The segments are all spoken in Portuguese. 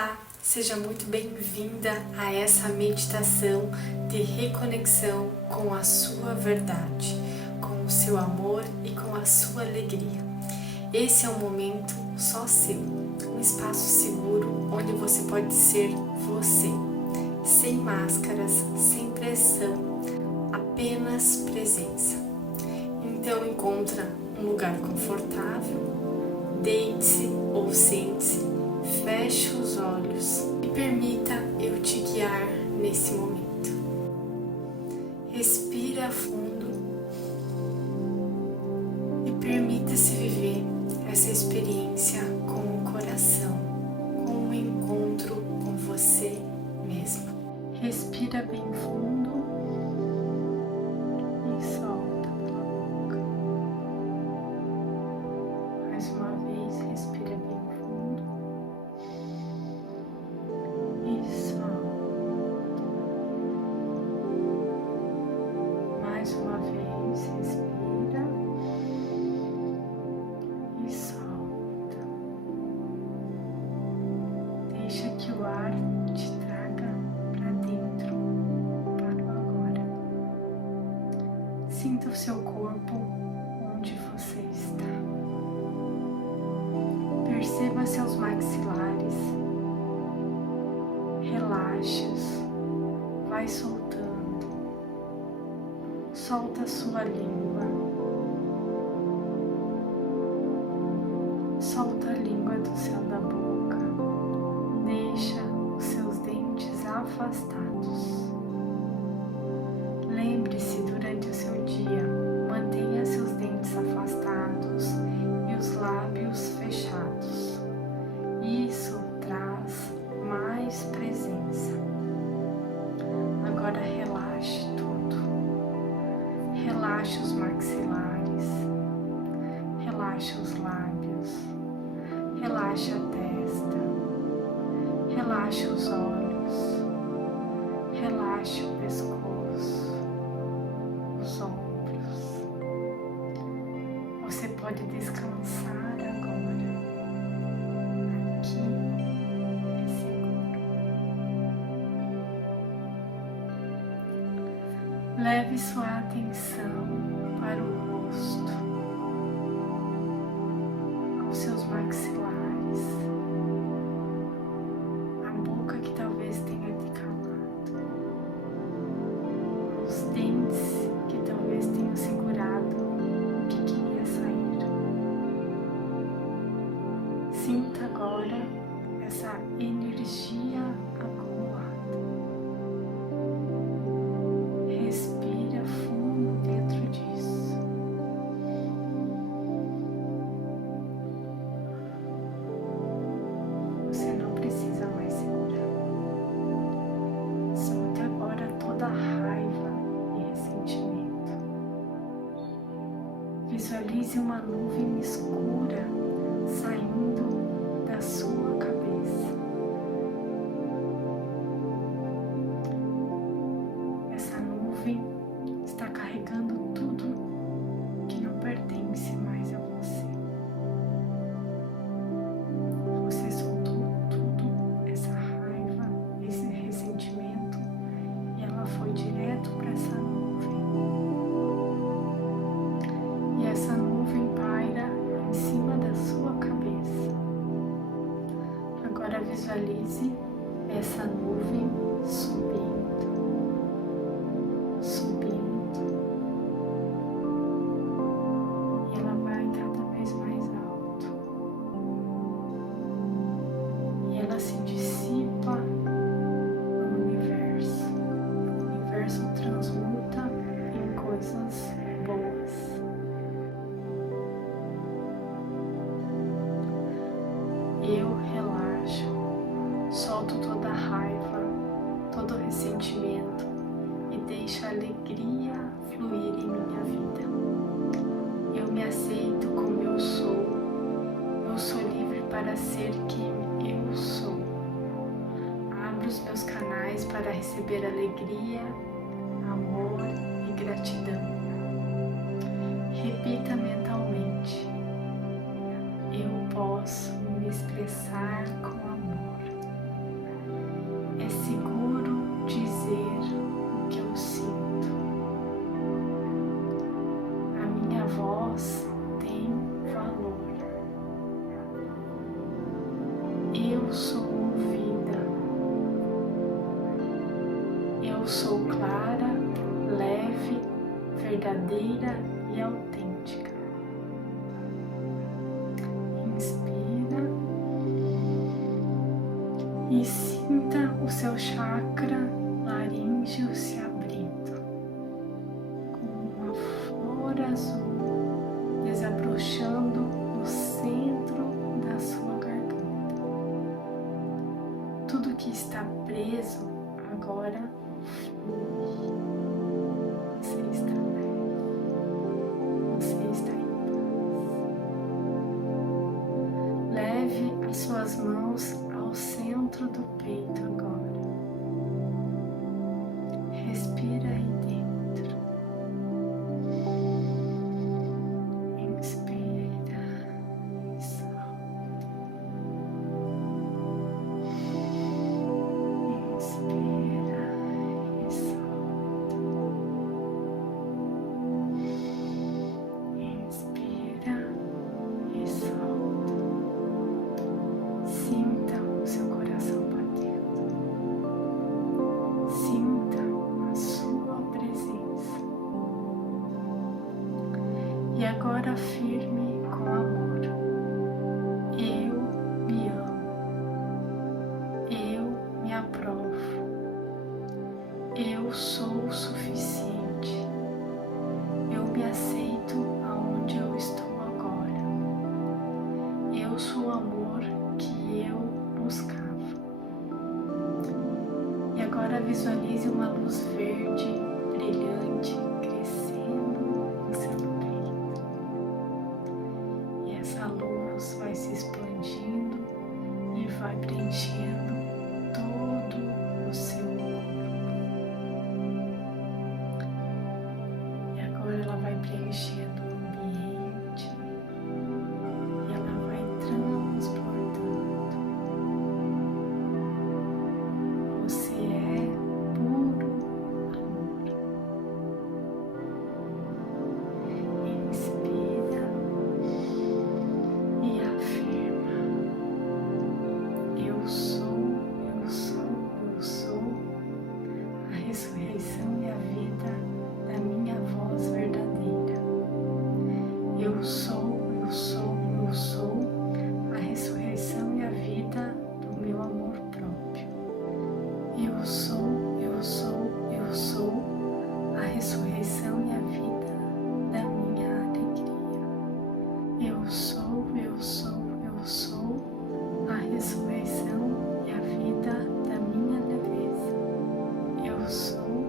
Olá, seja muito bem-vinda a essa meditação de reconexão com a sua verdade, com o seu amor e com a sua alegria. Esse é um momento só seu, um espaço seguro onde você pode ser você, sem máscaras, sem pressão, apenas presença. Então encontra um lugar confortável, deite-se ou sente-se, feche os olhos e permita eu te guiar nesse momento. Respira fundo e permita-se viver essa experiência com o coração, com um encontro com você mesma. Respira bem fundo e solta pela boca. Mais uma vez, respira bem fundo e solta. Mais uma vez, respira e solta. Deixa que o ar te traga para dentro, para o agora. Sinta o seu corpo onde você está. Perceba seus maxilares, relaxa-os, vai soltando, solta a sua língua, solta a língua do céu da boca, deixa os seus dentes afastados. Lembre-se, durante o seu dia, mantenha seus dentes afastados e os lábios fechados. Isso traz mais presença. Agora relaxe tudo. Relaxe os maxilares, relaxe os lábios, relaxe a testa, relaxe os olhos, relaxe o pescoço, os ombros. Você pode descansar agora. Aqui é seguro. Leve sua atenção para o rosto, aos seus maxilares, a boca que talvez tenha te calado, os dentes que talvez tenham segurado o que queria sair. Sinta agora essa energia acumulada. Respira fundo dentro disso. Você não precisa mais segurar. Solte agora toda a raiva e ressentimento. Visualize uma nuvem escura saindo da sua cabeça. Essa nuvem está carregando tudo que não pertence mais a você. Você soltou tudo, essa raiva, esse ressentimento, e ela foi direto para essa nuvem. E essa nuvem paira em cima da sua cabeça. Agora visualize essa nuvem subindo, subindo, e ela vai cada vez mais alto, e ela se dissipa no universo. O universo transmuta em coisas boas. Eu relaxo, solto toda a raiva, todo o ressentimento e deixo a alegria fluir em minha vida. Eu me aceito como eu sou livre para ser quem eu sou. Abro os meus canais para receber alegria, amor e gratidão. Repita mentalmente: eu posso me expressar com amor. Eu sou ouvida. Eu sou clara, leve, verdadeira e autêntica. Inspira e sinta o seu chakra laríngeo se abrindo, com uma flor azul desabrochando no centro da sua garganta. Tudo que está preso agora flui. Você está leve, você está em paz. Leve as suas mãos ao centro do peito agora. Respira aí dentro. Inspira e solta. Inspira e solta. Inspira e solta. Sinta o seu coração batendo. Sinta a sua presença. E agora afirme com amor: eu me amo. Eu me aprovo. Eu sou o suficiente. Eu me aceito aonde eu estou agora. Eu sou o amor que eu buscava. E agora visualize uma luz verde, brilhante, crescendo no seu peito. E essa luz vai se expandindo e vai preenchendo todo o seu corpo. E agora ela vai preenchendo o ambiente e ela vai transportando. Você é puro amor. Inspira e afirma: eu sou, eu sou, eu sou a ressurreição e a vida da minha voz verdadeira. Eu sou, eu sou, eu sou a ressurreição e a vida do meu amor próprio. Eu sou, eu sou, eu sou a ressurreição e a vida da minha alegria. Eu sou, eu sou, eu sou a ressurreição e a vida da minha leveza. Eu sou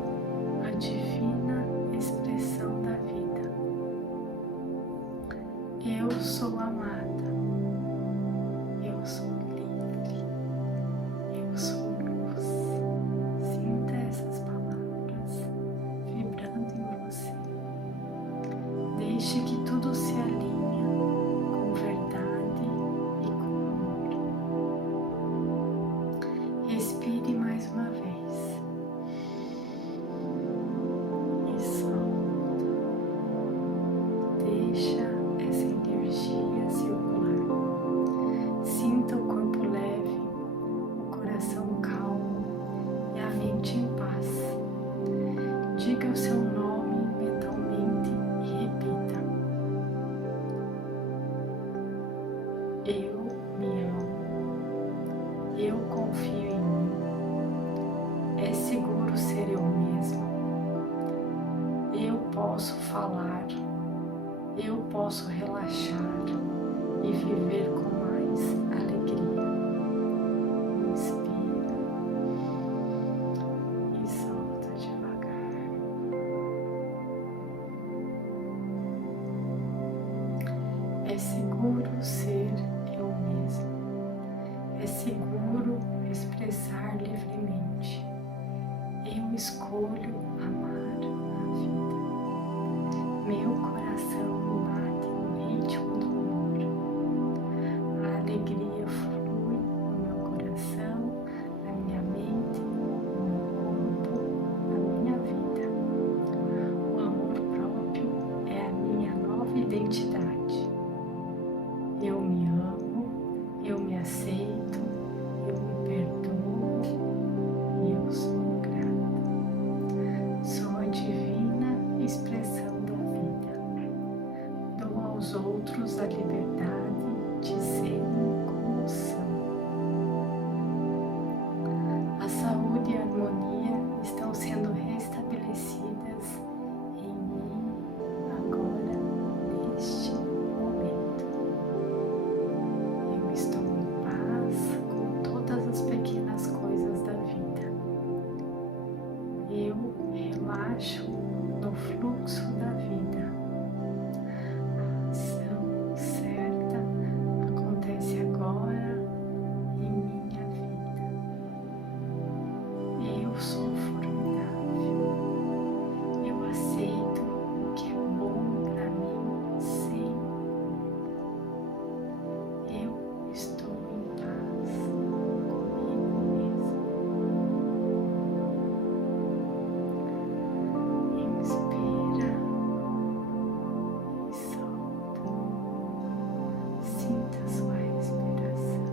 a divina expressão da vida. Eu sou amada. Eu sou livre. Eu sou luz. Sinta essas palavras vibrando em você. Deixe que tudo se alinhe com verdade e com amor. Respire mais uma vez. E solta. Deixa essa energia circular. Sinta o corpo leve, o coração calmo e a mente em paz. Diga o seu nome mentalmente e repita: eu me amo. Eu confio em mim. É seguro ser eu mesmo. Eu posso falar. Eu posso relaxar e viver com mais alegria. Inspira e solta devagar. É seguro ser eu mesmo. É seguro expressar livremente. Eu escolho amar a vida. Meu coração bate no ritmo do amor. A alegria flui. Eu sou formidável. Eu aceito o que é bom para mim sempre. Eu estou em paz comigo mesmo. Inspira e solta. Sinta sua respiração.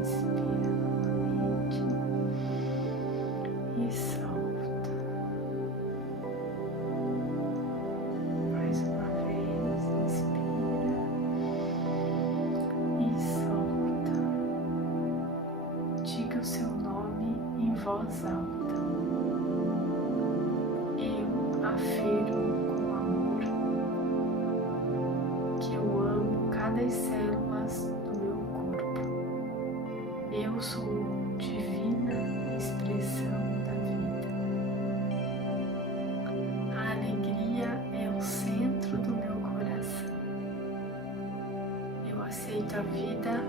Inspira novamente e solta. Mais uma vez, inspira e solta. Diga o seu nome em voz alta. Eu afirmo com amor que eu amo cada células do meu corpo. Eu sou divina expressão da vida. A alegria é o centro do meu coração. Eu aceito a vida